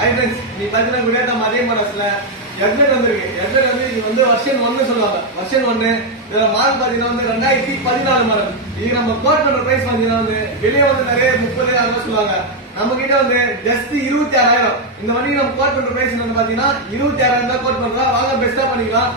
Hi friends, நீ பாத்தீங்கன்னா கூட நம்ம அதே மனசுல எட்லெட் வந்திருக்கு. எட்லெட் வந்து இது வந்து வெர்ஷன் 1 சொல்லுவாங்க. வெர்ஷன் 1 இதுல மாடல் பாத்தீங்கன்னா வந்து 2014 மாடல். இது நம்ம கோட் பண்ற பிரைஸ் பாத்தீங்கன்னா வந்து வெளியே வந்து நிறைய 30 அந்த சொல்லுவாங்க. நம்ம கிட்ட வந்து ஜஸ்ட் 26,000. இந்த வண்டி நம்ம கோட் பண்ற பிரைஸ் வந்து பாத்தீங்கன்னா 26,000 தான் கோட் பண்றோம். வாங்க பெஸ்டா பண்ணிக்கலாம்.